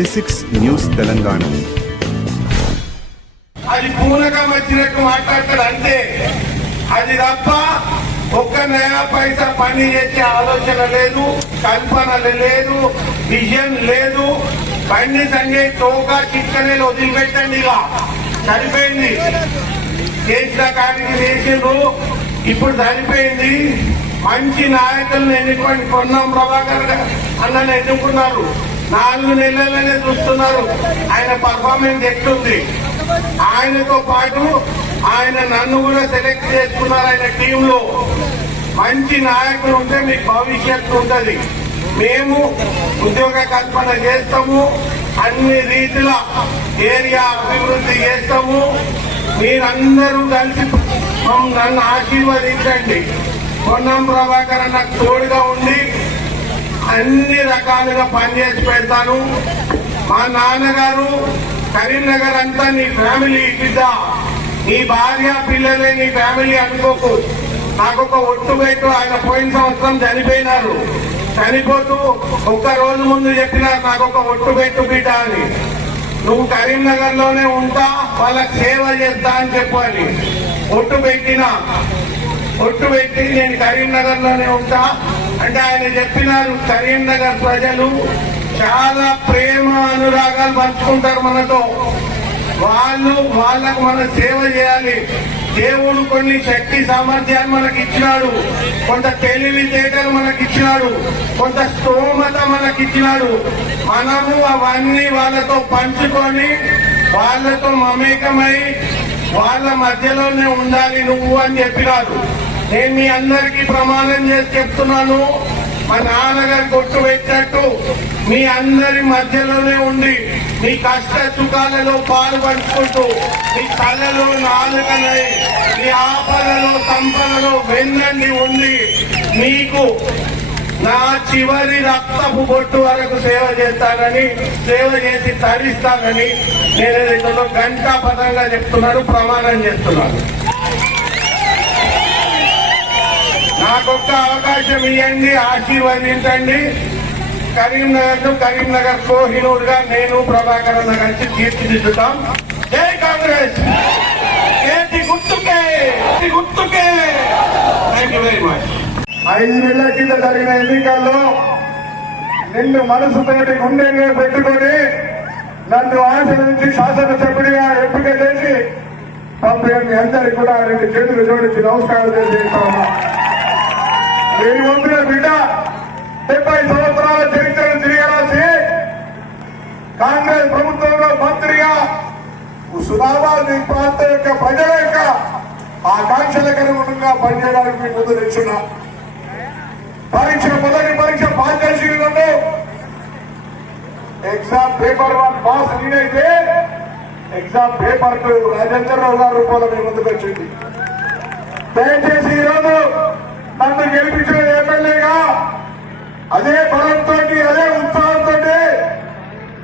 జెసిక్స్ news Telangana అది పూనకం వచ్చినట్టు మాట్లాడతాడు అంతే అది తప్ప ఒక్క నయా పైసా పని చేసే ఆలోచన లేదు కల్పన లేదు విజన్ లేదు. బండి సంజయ్ తోక చిక్కనే వదిలిపెట్టండి ఇలా చనిపోయింది చేసిన కాడికి చేసిండ్రు. ఇప్పుడు చనిపోయింది మంచి నాయకులను ఎన్నుకొని కొన్నాం ప్రభాకర్ గారు. ఎన్నుకున్నారు. నాలుగు నెలలనే చూస్తున్నారు. ఆయన పర్ఫార్మెన్స్ ఎట్లుంది? ఆయనతో పాటు ఆయన నన్ను కూడా సెలెక్ట్ చేసుకున్నారు ఆయన టీంలో మంచి నాయకులు ఉంటే మీకు భవిష్యత్తు ఉంటుంది. మేము ఉద్యోగ కల్పన చేస్తాము అన్ని రీతిల ఏరియా అభివృద్ధి చేస్తాము. మీరందరూ కలిసి నన్ను ఆశీర్వదించండి. పొన్నం ప్రభాకర్ నాకు తోడుగా ఉండి అన్ని రకాలుగా పనిచేసి పెడతాను. మా నాన్నగారు కరీంనగర్ అంతా నీ ఫ్యామిలీ బిడ్డ నీ భార్య పిల్లలే నీ ఫ్యామిలీ అనుకోకు. నాకు ఒక ఒట్టు పెట్టు ఆయన పోయిన సంవత్సరం చనిపోయినారు. చనిపోతూ ఒక్క రోజు ముందు చెప్పినారు నాకు ఒక ఒట్టు పెట్టు బిడ్డ అని. నువ్వు కరీంనగర్లోనే ఉంటా వాళ్ళకి సేవ చేస్తా అని చెప్పాలి ఒట్టు పెట్టినా. ఒట్టు పెట్టి నేను కరీంనగర్లోనే ఉంటా. అంటే ఆయన చెప్పినారు కరీంనగర్ ప్రజలు చాలా ప్రేమ అనురాగాలు పంచుకుంటారు మనతో. వాళ్ళు వాళ్ళకు మనం సేవ చేయాలి. దేవుడు కొన్ని శక్తి సామర్థ్యాలు మనకి ఇచ్చినాడు కొంత తెలివితేటలు మనకి ఇచ్చినాడు కొంత స్తోమత మనకి ఇచ్చినాడు మనము అవన్నీ వాళ్ళతో పంచుకొని వాళ్ళతో మమేకమై వాళ్ళ మధ్యలోనే ఉండాలి నువ్వు అని చెప్పినారు. నేను మీ అందరికీ ప్రమాణం చేసి చెప్తున్నాను. మా నాన్నగారు కొట్టు పెట్టినట్టు మీ అందరి మధ్యలోనే ఉండి మీ కష్ట సుఖాలలో పాలు పంచుకుంటూ మీ కళ్ళలో నాలుకనై మీ ఆపదలో సంపదలో వెన్నండి ఉండి మీకు నా చివరి రక్తపు బొట్టు వరకు సేవ చేస్తానని సేవ చేసి తరిస్తానని నేను ఇతను గంటా పదంగా చెప్తున్నాను ప్రమాణం చేస్తున్నాను. మాకొక్క అవకాశం ఇవ్వండి ఆశీర్వదించండి. కరీంనగర్ను కరీంనగర్ కోహినూర్గా నేను ప్రభాకర్ అన్న కలిసి తీర్చిదిద్దుతాం జై కాంగ్రెస్! ఏంటి గుర్తుకే గుర్తుకే! థ్యాంక్ యూ వెరీ మచ్ ఐదు నెలల కింద జరిగిన ఎన్నికల్లో నిన్ను మనసుతోటి గుండెల్లో పెట్టుకొని నన్ను ఆశ్రయించి శాసనసభ్యుడిగా ఎంపిక చేసి పంపే మీ అందరికి కూడా రెండు చేతులు జోడించి నమస్కారం చేసి నేను పంపిన బిడ్డ డెబ్బై సంవత్సరాల చరిత్రను తిరగరాసి కాంగ్రెస్ ప్రభుత్వంలో మంత్రిగా హుస్నాబాద్ ఈ ప్రాంతం యొక్క ప్రజల యొక్క ఆకాంక్షలకు అనుగుణంగా పనిచేయడానికి మీ ముందు నిల్చున్నా. పరీక్ష మొదటి పరీక్ష పాస్ చేసి నన్ను. ఎగ్జామ్ పేపర్ వన్ పాస్ నేనైతే ఎగ్జామ్ పేపర్ టూ రాజేంద్రరావు గారి రూపంలో మీ ముందుకు వచ్చింది. దయచేసి ఈరోజు నన్ను గెలిపించిన ఎమ్మెల్యేగా అదే బలంతో అదే ఉత్సాహంతో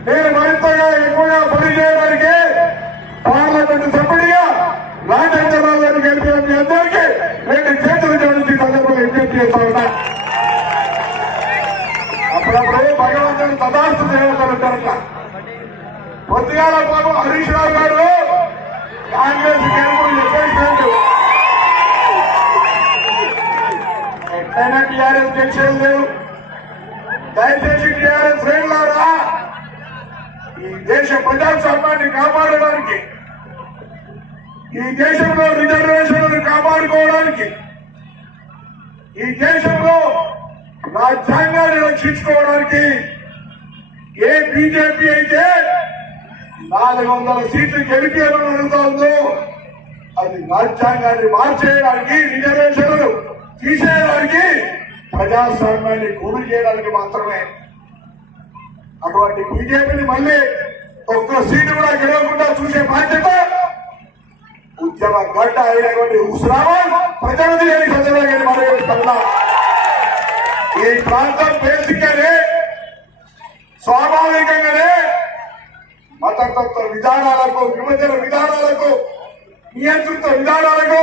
నేను మరింతగా ఎక్కువగా పనిచేయడానికి పార్లమెంట్ సభ్యుడిగా రాజేంద్రరావు గారు గెలిపిన మీ అందరికీ నేను చేతులు జోడించి సందర్భంగా విజ్ఞప్తి చేస్తా ఉన్నా. అప్పుడప్పుడు భగవంతుడు తదాస్తు దేవతలుంటారట పొద్దుగాల పాపం హరీష్ రావు గారు కాంగ్రెస్ గెలుపు చెప్పేసినట్టు. అయినా టీఆర్ఎస్ గెలిచేది లేవు దయచేసి టీఆర్ఎస్ ఫ్రెండ్లారా ఈ దేశ ప్రజాస్వామ్యాన్ని కాపాడడానికి ఈ దేశంలో రిజర్వేషన్లను కాపాడుకోవడానికి ఈ దేశంలో రాజ్యాంగాన్ని రక్షించుకోవడానికి ఏ బీజేపీ అయితే నాలుగు వందల సీట్లు గెలిపేయమని అడుగుతా ఉందో అది రాజ్యాంగాన్ని మార్చేయడానికి రిజర్వేషన్లు తీసేయడానికి ప్రజాస్వామ్యాన్ని గురి చేయడానికి మాత్రమే అటువంటి బీజేపీని మళ్ళీ ఒక్క సీటు కూడా గెలవకుండా చూసే బాధ్యత ఉద్యమ గడ్డ అయినటువంటి హుస్రాబాద్ ప్రజలది అని సందర్భంగా మనం ఈ ప్రాంతం బేసిక్ గానే స్వాభావికంగానే మతతత్వ విధానాలకు విభజన విధానాలకు నియంత్రిత విధానాలకు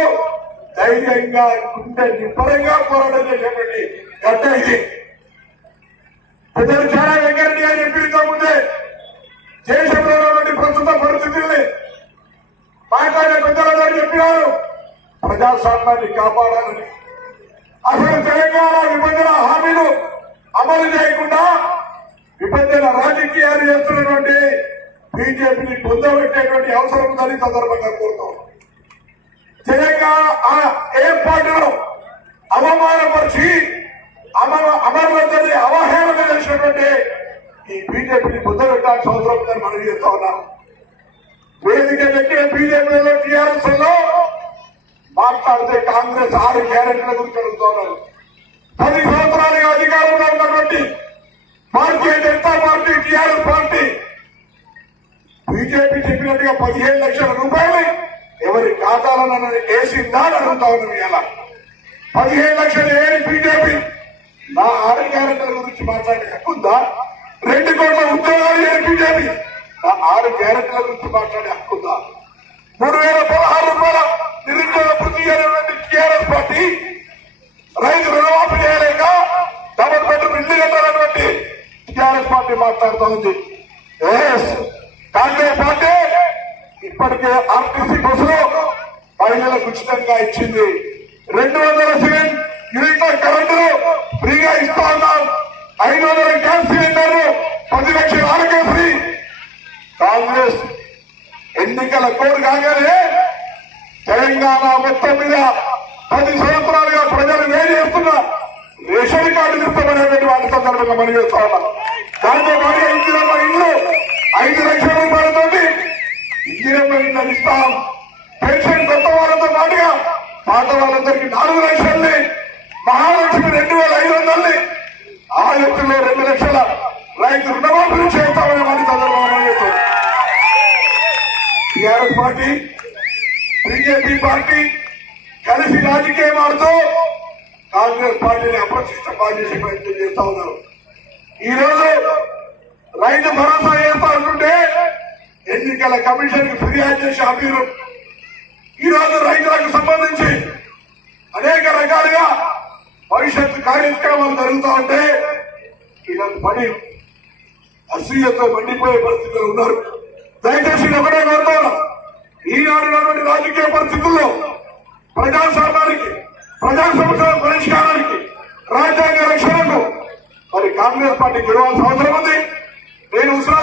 ధైర్యంగా గుండె నిబ్బరంగా పోరాటం చేసేటువంటి గడ్డ ఇది పెద్దలు చాలా వెంకరెడ్డి గారు ఎంపీలతో ముందే దేశంలో ఉన్నటువంటి ప్రస్తుత పరిస్థితుల్ని మాట్లాడే పెద్దలందరూ చెప్పినారు. ప్రజాస్వామ్యాన్ని కాపాడాలని అసలు తెలంగాణ విభజన హామీలు అమలు చేయకుండా విభజన రాజకీయాలు చేస్తున్నటువంటి బీజేపీని పొందబెట్టేటువంటి అవసరం ఉందని సందర్భంగా కోరుతాం తెలంగాణ ఏర్పాటును అవమానపరిచి అమర అమరులందరినీ అవహేళన చేసినటువంటి ఈ బీజేపీని పొందబెట్టాల్సిన అవసరం ఉందని మనం చేస్తా ఉన్నాం. వేదిక ఎక్కిన బీజేపీలో టీఆర్ఎస్లో మాట్లాడితే కాంగ్రెస్ ఆరు గ్యారెంటీల గురించి అడుగుతా ఉన్నారు. పది సంవత్సరాలుగా అధికారంలో ఉన్నటువంటి Bharatiya Janata party TRS party BJP చెప్పినట్టుగా పదిహేను లక్షల రూపాయలు ఎవరి ఖాతాలో నన్ను వేసిందా అని అడుగుతా ఉన్నాం ఇలా పదిహేను లక్షలు ఏది బీజేపీ. నా ఆరు గ్యారెంటీల గురించి మాట్లాడే హక్కు ఉందా? రెండు కోట్ల ఉద్యోగాలు ఏది బీజేపీ. నా ఆరు గ్యారెంటీల గురించి మాట్లాడే హక్కు ఉందా? మూడు వేల పదహారు రూపాయల నిరుద్యోగ వృద్ధి చేయనటువంటి టీఆర్ఎస్ పార్టీ రైతు రుణమాఫీ చేయలేక డబుల్ బెడ్రూమ్ ఇల్లు కట్టాలన్నటువంటి టీఆర్ఎస్ పార్టీ మాట్లాడుతూ ఉంది. కాంగ్రెస్ పార్టీ ఇప్పటికే ఆర్టీసీ బస్సులో మహిళలకు ఉచితంగా ఇచ్చింది. రెండు వందల సిలిండర్ యూనిట్ల కరెంటులు ఫ్రీగా ఇస్తా ఉన్నాం. ఐదు వందల గ్యాస్ సిలిండర్లు పది లక్షల ఆరోగ్యశ్రీ కాంగ్రెస్ ఎన్నికల కోరు కాగానే తెలంగాణ మొత్తం మీద పది సంవత్సరాలుగా ప్రజలు వేడి చేస్తున్న రేషన్ కార్డు ఇస్తామనేటువంటి వాటి సందర్భంగా మనం చేస్తా ఉన్నాం. దాంతో పాటు ఇందిరమ్మ ఇల్లు ఐదు లక్షల రూపాయలతోటి ఇందిరమ్మ ఇల్లు ఇస్తాం. పెన్షన్ కొత్త వాళ్ళతో పాటుగా పాత వాళ్ళందరికీ నాలుగు లక్షల్ని మహాలక్ష్మి రెండు వేల ఐదు వందల్ని ఆ ఎత్తులో రెండు లక్షల రైతు రుణమాఫీలు చేస్తామని వాటి టిఆర్ఎస్ పార్టీ బీజేపీ పార్టీ కలిసి రాజకీయం ఆడుతూ కాంగ్రెస్ పార్టీని అప్రతిష్ట చేసే ప్రయత్నం చేస్తా ఉన్నారు. ఈ రైతు భరోసా చేస్తా ఉంటుంటే ఎన్నికల కమిషన్కి ఫిర్యాదు చేసి హామీలు ఈ రోజు రైతులకు సంబంధించి అనేక రకాలుగా భవిష్యత్తు కార్యక్రమాలు జరుగుతూ ఉంటే ఈరోజు పని. అసూయతో మండిపోయే పరిస్థితులు ఉన్నారు. దయచేసి ఒకటే కోరుతాను ఈనాడున్నటువంటి రాజకీయ పరిస్థితుల్లో ప్రజాస్వామ్యానికి ప్రజా సమస్యల పరిష్కారానికి రాజ్యాంగ రక్షణకు మరి కాంగ్రెస్ పార్టీ గెలవాల్సిన అవసరం ఉంది. నేను ఉసిరా